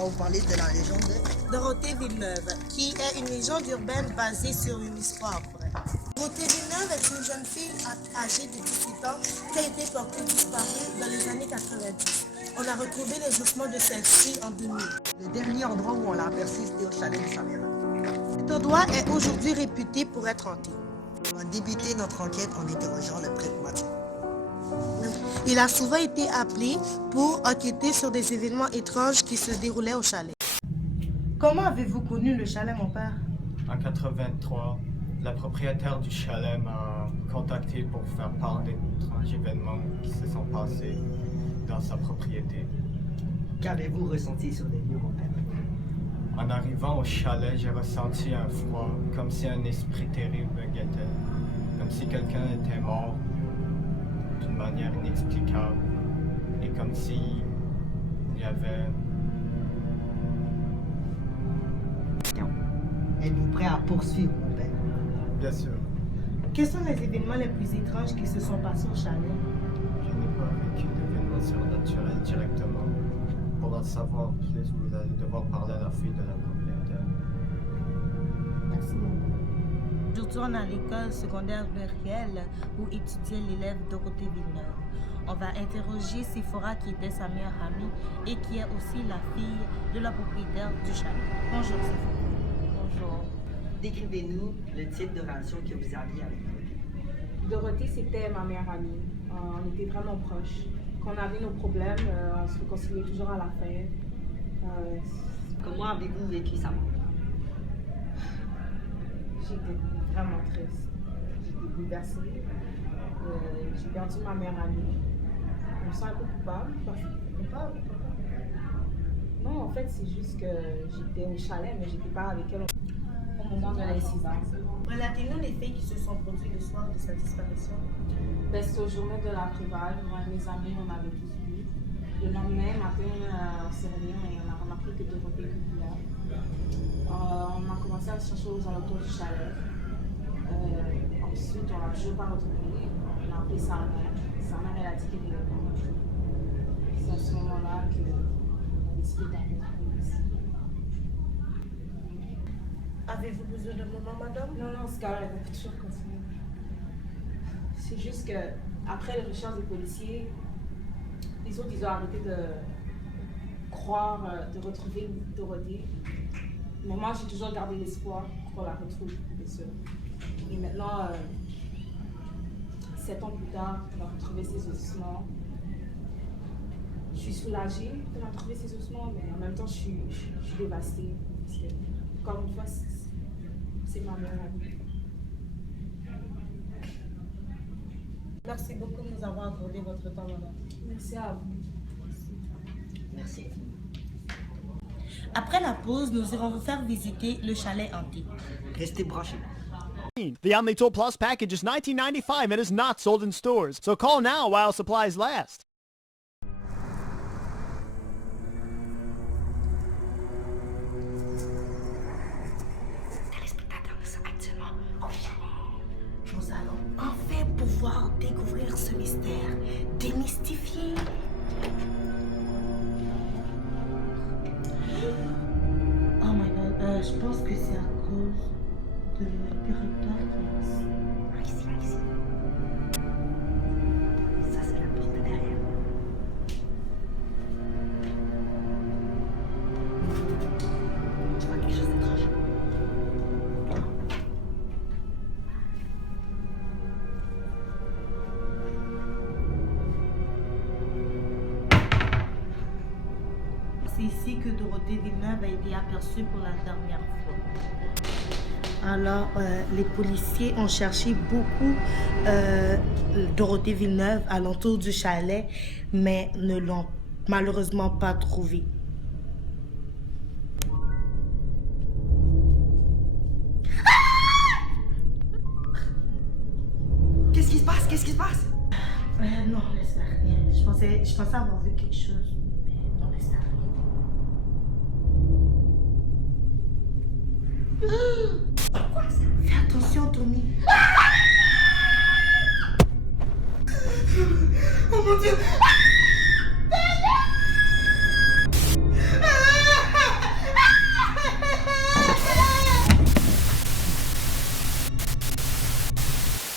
va vous parler de la légende de Dorothée Villeneuve, qui est une légende urbaine basée sur une histoire vraie. Dorothée Villeneuve est une jeune fille âgée de 18 ans qui a été portée disparue dans les années 90. On a retrouvé les ossements de celle-ci en 2000. Le dernier endroit où on l'a aperçue, c'était au chalet de sa mère. Cet endroit est aujourd'hui réputé pour être hanté. On a débuté notre enquête en interrogeant le prêtre Mathieu. Il a souvent été appelé pour enquêter sur des événements étranges qui se déroulaient au chalet. Comment avez-vous connu le chalet, mon père? En 83, la propriétaire du chalet m'a contacté pour faire part d'étranges événements qui se sont passés dans sa propriété. Qu'avez-vous ressenti sur les lieux, mon père? En arrivant au chalet, j'ai ressenti un froid, comme si un esprit terrible me guettait, comme si quelqu'un était mort d'une manière inexplicable, et comme si il y avait... Êtes-vous prêt à poursuivre, mon père? Bien sûr, Quels sont les événements les plus étranges qui se sont passés au chalet? je n'ai pas vécu d'événements surnaturels directement. Pour en savoir plus, vous allez devoir parler à la fille de la propriétaire. Merci, mon père. Aujourd'hui, on est à l'école secondaire Veriel où étudiait l'élève Dorothée Villeneuve. On va interroger Sephora qui était sa meilleure amie et qui est aussi la fille de la propriétaire du chalet. Bonjour Sephora. Bonjour. Décrivez-nous le type de relation que vous aviez avec elle. Dorothée, c'était ma meilleure amie. On était vraiment proches. Quand on avait nos problèmes, on se réconciliait toujours à la fin. Comment avez-vous vécu sa mort? J'étais vraiment triste. J'étais bouleversée. J'ai perdu ma meilleure amie. Je me sens un peu coupable. Coupable? Non, en fait, c'est juste que j'étais au chalet, mais j'étais pas avec elle au moment de l'incident. Relatez-nous les faits qui se sont produits le soir de sa disparition. Ben, c'était aux journées de la préval. Moi et mes amis, on avait tous bu. Le lendemain matin, on s'est réveillé et on a remarqué que Dorothée était plus là. On a commencé à chercher aux alentours du chalet. Ensuite, on l'a toujours pas retrouvé. On a appelé sa mère. Sa mère, elle a dit qu'elle était morte. C'est à ce moment-là qu'on a décidé d'appeler la police. Avez-vous besoin de moment, madame? Non, c'est correct, on peut toujours continuer. C'est juste que après les recherches des policiers, les autres, ils ont arrêté de croire, de retrouver Dorothée. Mais moi, j'ai toujours gardé l'espoir qu'on la retrouve, bien sûr. Et maintenant, 7 ans plus tard, on a retrouvé ses ossements. Je suis soulagée de retrouver ses ossements, mais en même temps, je suis dévastée. Parce que, encore une fois, c'est ma meilleure amie. Merci beaucoup de nous avoir accordé votre temps, madame. Merci à vous. Merci. Après la pause, nous irons vous faire visiter le chalet hanté. Restez branchés. The OmniTool Plus package is $19.95 and is not sold in stores. So call now while supplies last. Téléspectateurs, nous sommes actuellement au chalet. Nous allons enfin pouvoir découvrir ce mystère, démystifier. Oh my god, je pense que c'est à cause de l'interrupteur qui est ici. Ici. Ça, c'est la porte de derrière. Je vois quelque chose d'étrange. C'est ici que Dorothée Villeneuve a été aperçue pour la dernière fois. Alors, les policiers ont cherché beaucoup Dorothée Villeneuve alentour du chalet, mais ne l'ont malheureusement pas trouvée. Qu'est-ce qui se passe? Qu'est-ce qui se passe? Non, laisse rien. Je pensais avoir vu quelque chose, mais non, laisse rien. Quoi ça? Fais attention, Tommy. Oh mon Dieu!